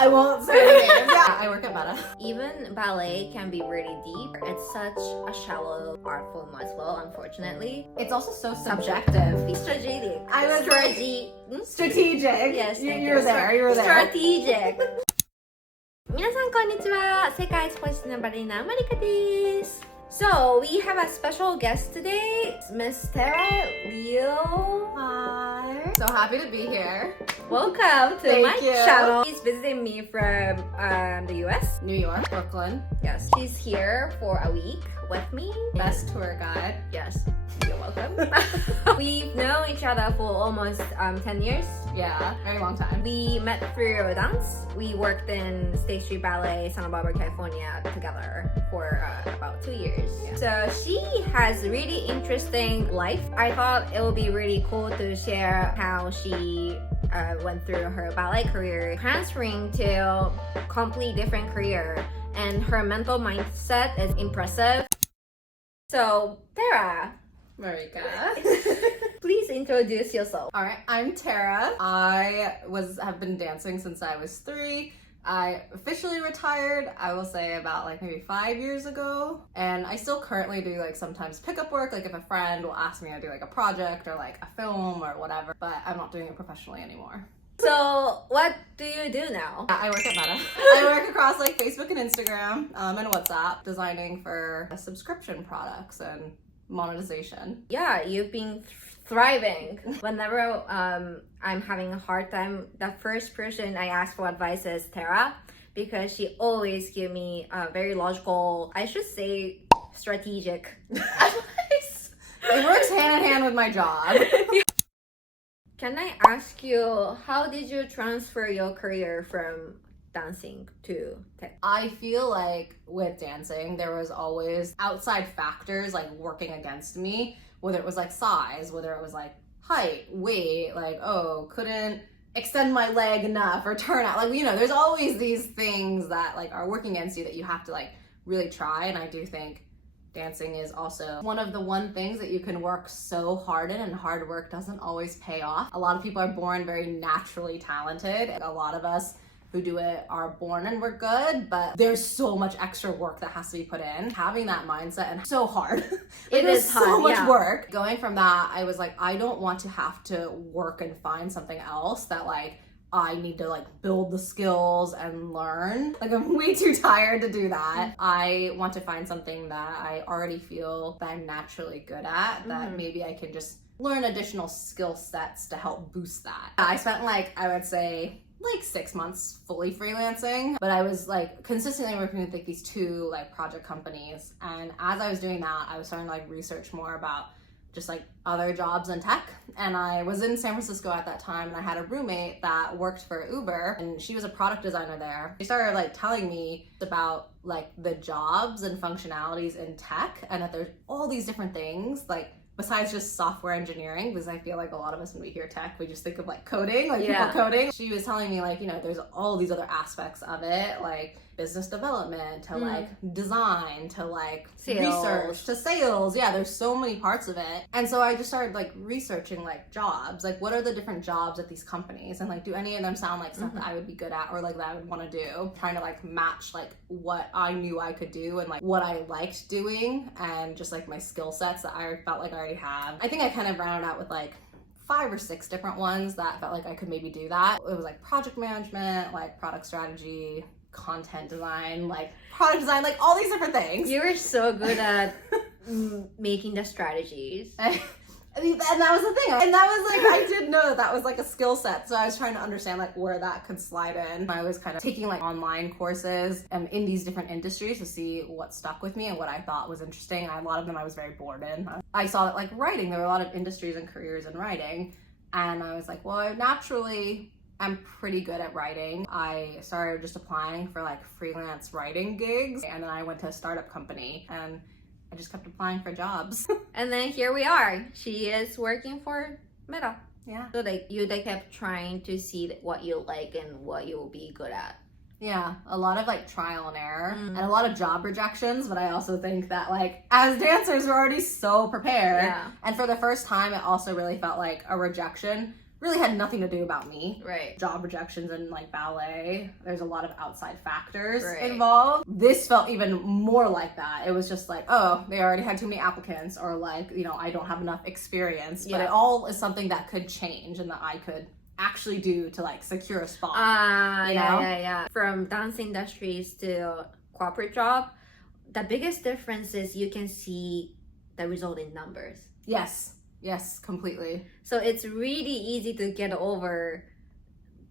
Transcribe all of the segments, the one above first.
I won't say names. Yeah, I work at Meta. Even ballet can be really deep. It's such a shallow art form as well, unfortunately. It's also so subjective. Be strategic. I was strategic. Yes, you were there. You were there. Strategic. 皆さんこんにちは。世界スポーツのバレリーナマリカです。So we have a special guest today, Miss Terra Leo. Hi. So happy to be here. Welcome to Thank my you. channel. She's visiting me from the US. New York, Brooklyn. Yes, she's here for a week with me. Best tour guide. Yes, you're welcome. We've known each other for almost 10 years. Yeah, very long time. We met through dance. We worked in State Street Ballet, Santa Barbara, California together for about 2 years. Yeah. So she has a really interesting life. I thought it would be really cool to share how she went through her ballet career, transferring to completely different career, and her mental mindset is impressive. So, Terra, Very good. please introduce yourself. All right, I'm Terra. I have been dancing since I was 3. I officially retired, I will say about like maybe 5 years ago. And I still currently do like sometimes pickup work, like if a friend will ask me to do like a project or like a film or whatever, but I'm not doing it professionally anymore. So, what do you do now? I work at Meta. I work across like Facebook and Instagram and WhatsApp, designing for subscription products and monetization. Yeah, you've been thriving. Whenever I'm having a hard time, the first person I ask for advice is Terra, because she always give me a very logical, I should say strategic advice. It works hand in hand with my job. Can I ask you, how did you transfer your career from dancing to tech? I feel like with dancing, there was always outside factors like working against me, whether it was like size, whether it was like height, weight, like, oh, couldn't extend my leg enough or turn out. Like, you know, there's always these things that like are working against you that you have to like really try. And I do think dancing is also one of the things that you can work so hard in, and hard work doesn't always pay off. A lot of people are born very naturally talented. A lot of us who do it are born and we're good, but there's so much extra work that has to be put in. Having that mindset, and so hard. It is so hard, much yeah. work. Going from that, I was like, I don't want to have to work and find something else that like I need to like build the skills and learn. Like I'm way too tired to do that. I want to find something that I already feel that I'm naturally good at, that maybe I can just learn additional skill sets to help boost that. I spent like, I would say, like 6 months fully freelancing, but I was like consistently working with like these 2 like project companies. And as I was doing that, I was starting to like research more about just like other jobs in tech. And I was in San Francisco at that time, and I had a roommate that worked for Uber, and she was a product designer there. She started like telling me about like the jobs and functionalities in tech, and that there's all these different things like besides just software engineering, because I feel like a lot of us when we hear tech, we just think of like coding, like people coding. She was telling me like, you know, there's all these other aspects of it, like business development to like design to like research to sales. Yeah, there's so many parts of it. And so I just started like researching like jobs, like what are the different jobs at these companies, and like do any of them sound like stuff that I would be good at or like that I would want to do, trying to like match like what I knew I could do and like what I liked doing, and just like my skill sets that I felt like I already have. I think I kind of rounded out with like 5 or 6 different ones that felt like I could maybe do that. It was like project management, like product strategy, content design, like product design, like all these different things. You were so good at making the strategies. And that was the thing. And that was like, I did know that was like a skill set. So I was trying to understand like where that could slide in. I was kind of taking like online courses in these different industries to see what stuck with me and what I thought was interesting. A lot of them I was very bored in. I saw that like writing, there were a lot of industries and careers in writing. And I was like, well, I naturally am pretty good at writing. I started just applying for like freelance writing gigs. And then I went to a startup company, and I just kept applying for jobs. And then here we are. She is working for Meta. Yeah. So they kept trying to see what you like and what you will be good at. Yeah, a lot of like trial and error and a lot of job rejections, but I also think that like as dancers we're already so prepared. Yeah. And for the first time it also really felt like a rejection really had nothing to do about me. Right. Job rejections in like ballet, there's a lot of outside factors Right. involved. This felt even more like that. It was just like, oh, they already had too many applicants, or like, you know, I don't have enough experience. But Yeah. it all is something that could change and that I could actually do to like secure a spot. You know? Yeah. From dance industries to corporate job, the biggest difference is you can see the result in numbers. Yes, completely. So it's really easy to get over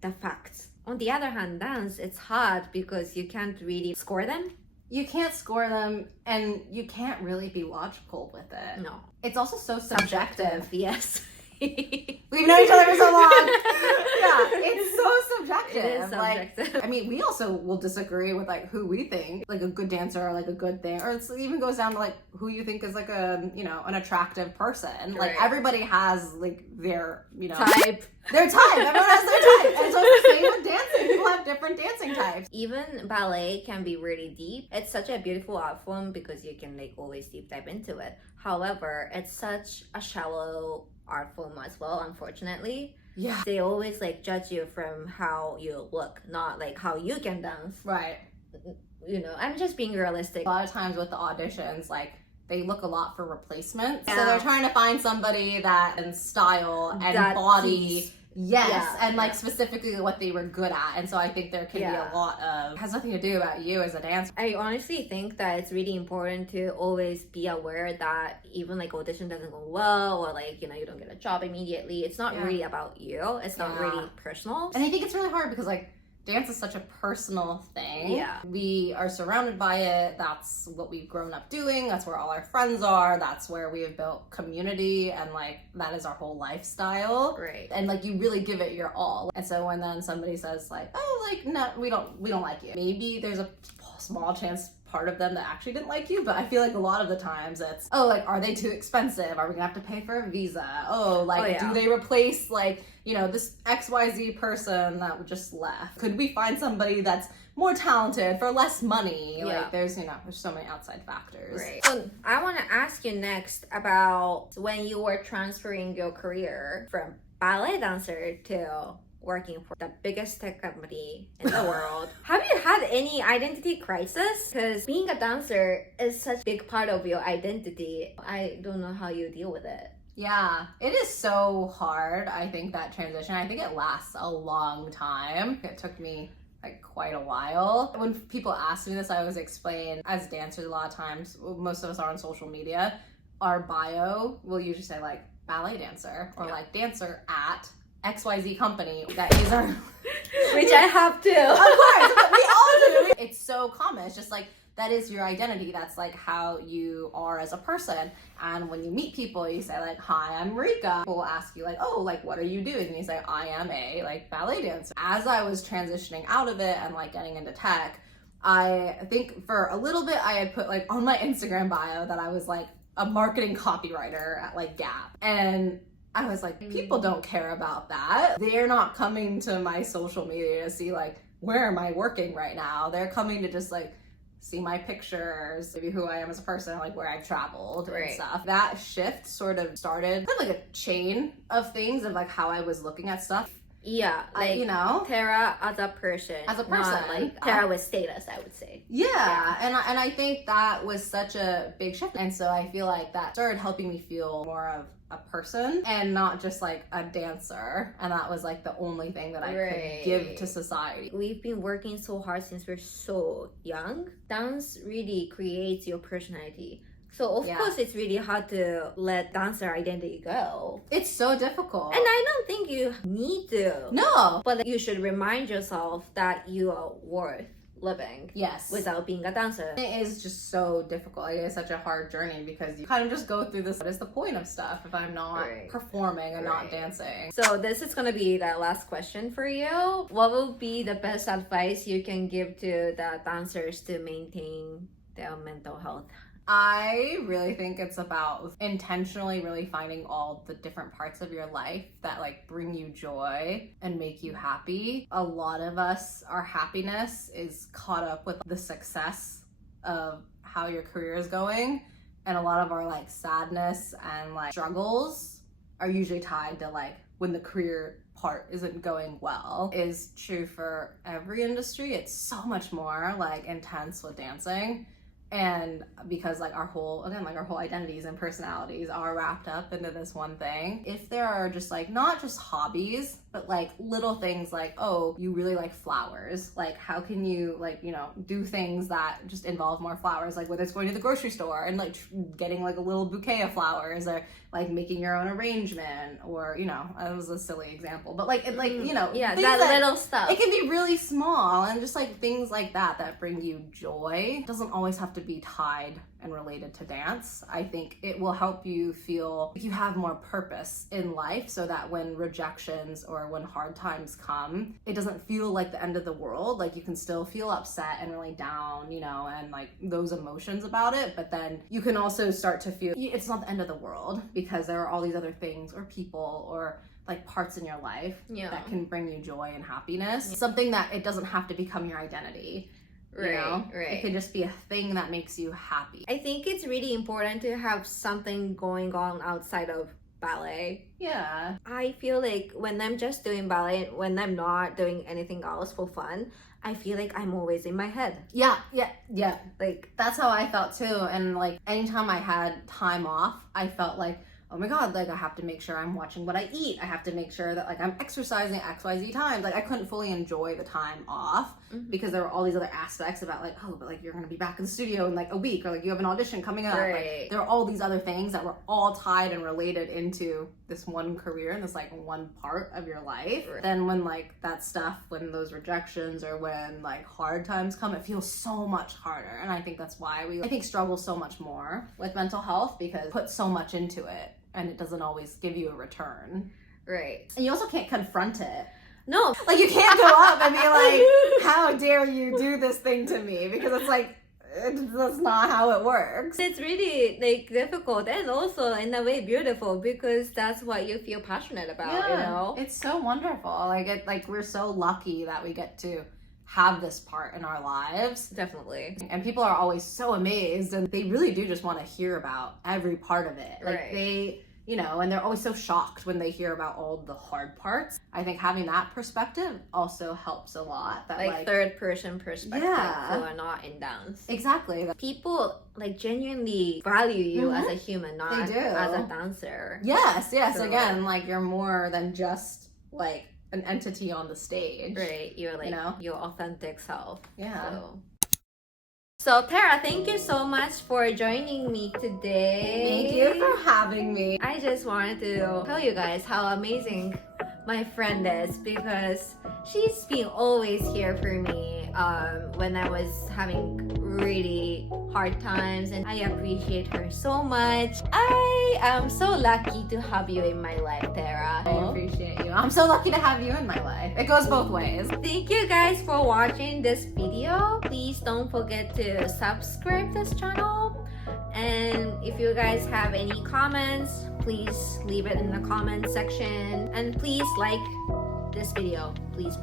the facts. On the other hand, dance, it's hard because you can't really score them. You can't score them, and you can't really be logical with it. No. It's also so subjective. Yes. We've known each other for so long. Yeah, it's so subjective. It is subjective. Like, I mean, we also will disagree with like who we think like a good dancer or like a good thing, or it even goes down to like who you think is like a, you know, an attractive person. Like Right. everybody has like their, you know, Type. their type. Everyone has their type, and so it's the same with dancing. People have different dancing types. Even ballet can be really deep. It's such a beautiful art form because you can like always deep dive into it. However, it's such a shallow art form as well, unfortunately. Yeah. They always like judge you from how you look, not like how you can dance. Right. You know, I'm just being realistic. A lot of times with the auditions, like they look a lot for replacements. So Yeah. they're trying to find somebody that in style and That body. piece. Yes, Yeah, and like yeah. specifically what they were good at. And so I think there can be Yeah. a lot of, has nothing to do about you as a dancer. I honestly think that it's really important to always be aware that even like audition doesn't go well, or like, you know, you don't get a job immediately. It's not Yeah. really about you. It's not Yeah. really personal. And I think it's really hard because like dance is such a personal thing. Yeah. We are surrounded by it. That's what we've grown up doing. That's where all our friends are. That's where we have built community, and like that is our whole lifestyle. Right. And like you really give it your all. And so when then somebody says like, oh, like no, we don't like you. Maybe there's a small chance part of them that actually didn't like you, but I feel like a lot of the times it's, oh, like, are they too expensive? Are we gonna have to pay for a visa? Oh, like, Oh, yeah. do they replace like, you know, this XYZ person that just left? Could we find somebody that's more talented for less money? Yeah. Like there's, you know, there's so many outside factors. Right. So I want to ask you next about when you were transferring your career from ballet dancer to working for the biggest tech company in the world. Have you had any identity crisis? Because being a dancer is such a big part of your identity. I don't know how you deal with it. Yeah, it is so hard, I think, that transition. I think it lasts a long time. It took me like quite a while. When people ask me this, I always explain, as dancers a lot of times, most of us are on social media, our bio will usually say like ballet dancer or Yeah. like dancer at XYZ company. That is our... Which I have too. Of course, we all do. It's so common. It's just like, that is your identity. That's like how you are as a person. And when you meet people, you say like, hi, I'm Rika. People will ask you like, oh, like, what are you doing? And you say, I am a like ballet dancer. As I was transitioning out of it and like getting into tech, I think for a little bit I had put like on my Instagram bio that I was like a marketing copywriter at like Gap. And I was like, people don't care about that. They're not coming to my social media to see like, where am I working right now? They're coming to just like see my pictures, maybe who I am as a person, like where I've traveled and Right. stuff. That shift sort of started kind of like a chain of things of like how I was looking at stuff. Yeah, like You know? Terra as a person. As a not person. like Terra with status, I would say. Yeah, and I think that was such a big shift. And so I feel like that started helping me feel more of a person and not just like a dancer. And that was like the only thing that I Right. could give to society. We've been working so hard since we're so young. Dance really creates your personality. So of Yeah. course it's really hard to let dancer identity go. It's so difficult. And I don't think you need to. No. But you should remind yourself that you are worth living Yes. without being a dancer. It is just so difficult. Like, it's such a hard journey because you kind of just go through this. What is the point of stuff if I'm not Right. performing and Right. not dancing? So this is gonna be the last question for you. What would be the best advice you can give to the dancers to maintain their mental health? I really think it's about intentionally really finding all the different parts of your life that like bring you joy and make you happy. A lot of us, our happiness is caught up with the success of how your career is going, and a lot of our like sadness and like struggles are usually tied to like when the career part isn't going well is true for every industry. It's so much more like intense with dancing. And because like our whole identities and personalities are wrapped up into this one thing, if there are just like not just hobbies but like little things like, oh, you really like flowers, like how can you like, you know, do things that just involve more flowers, like whether it's going to the grocery store and like getting like a little bouquet of flowers, or like making your own arrangement, or, you know, that was a silly example, but like it, like, you know, that little stuff, it can be really small, and just like things like that bring you joy. It doesn't always have to be tied and related to dance. I think it will help you feel like you have more purpose in life, so that when rejections or when hard times come, it doesn't feel like the end of the world. Like you can still feel upset and really down, you know, and like those emotions about it, but then you can also start to feel it's not the end of the world, because there are all these other things or people or like parts in your life that can bring you joy and happiness. Something that it doesn't have to become your identity. You know? It could just be a thing that makes you happy. I think it's really important to have something going on outside of ballet. Yeah. I feel like when I'm just doing ballet, when I'm not doing anything else for fun, I feel like I'm always in my head. Yeah. Like that's how I felt too. And like anytime I had time off, I felt like, oh my god, like I have to make sure I'm watching what I eat. I have to make sure that like I'm exercising XYZ times. Like I couldn't fully enjoy the time off because there were all these other aspects about like, oh, but like you're gonna be back in the studio in like a week, or like you have an audition coming up. Like, there were all these other things that were all tied and related into this one career and this like one part of your life. Then when like that stuff, when those rejections or when like hard times come, it feels so much harder. And I think that's why we struggle so much more with mental health, because put so much into it and it doesn't always give you a return. Right. And you also can't confront it. No. Like you can't go up and be like, how dare you do this thing to me? Because it's like, that's not how it works. It's really like difficult and also in a way beautiful, because that's what you feel passionate about, you know? It's so wonderful. Like we're so lucky that we get to have this part in our lives. Definitely. And people are always so amazed, and they really do just want to hear about every part of it. Like they, you know, and they're always so shocked when they hear about all the hard parts. I think having that perspective also helps a lot. That like third person perspective who are not in dance. Exactly. People like genuinely value you as a human, not as a dancer. Yes. So, again, like you're more than just like an entity on the stage. Right. You're like, you know, your authentic self. Yeah. So Terra, thank you so much for joining me today. Thank you for having me. I just wanted to tell you guys how amazing my friend is, because she's been always here for me when I was having really hard times, and I appreciate her so much. I am so lucky to have you in my life, Terra. I appreciate you. I'm so lucky to have you in my life. It goes both ways. Thank you guys for watching this video. Please don't forget to subscribe this channel. And if you guys have any comments, please leave it in the comment section. And please like this video. Please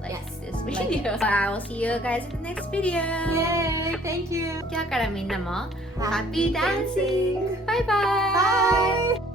like this video. But I will see you guys in the next video. Yay! Thank you. 今日からみんなも Happy dancing! Bye bye! Bye!